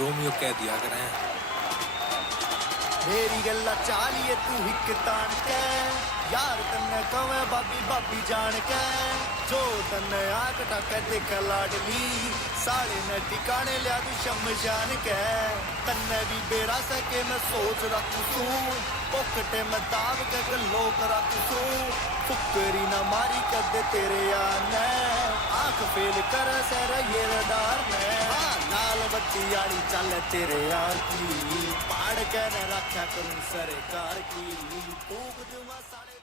Romeo कह दिया करें। मेरी गल्ला चालिए तू हिक तान के यार तन्ने कवे बाबी बाबी जान के जो तन्ने आक टाके देख लाडली साले ने ठिकाने लिया तू शमशान के तन्ने भी बेरा सके मैं सोच रख तू पोकटे में दाब के गलो रख तू फुकरी ना मारी कर दे तेरे यार ने आंख फेल कर सर ये रडार ने लाल बत्ती आड़ी चल तेरे यार की पाड़ के न रखा करूं सरकार की भूख जुआ साले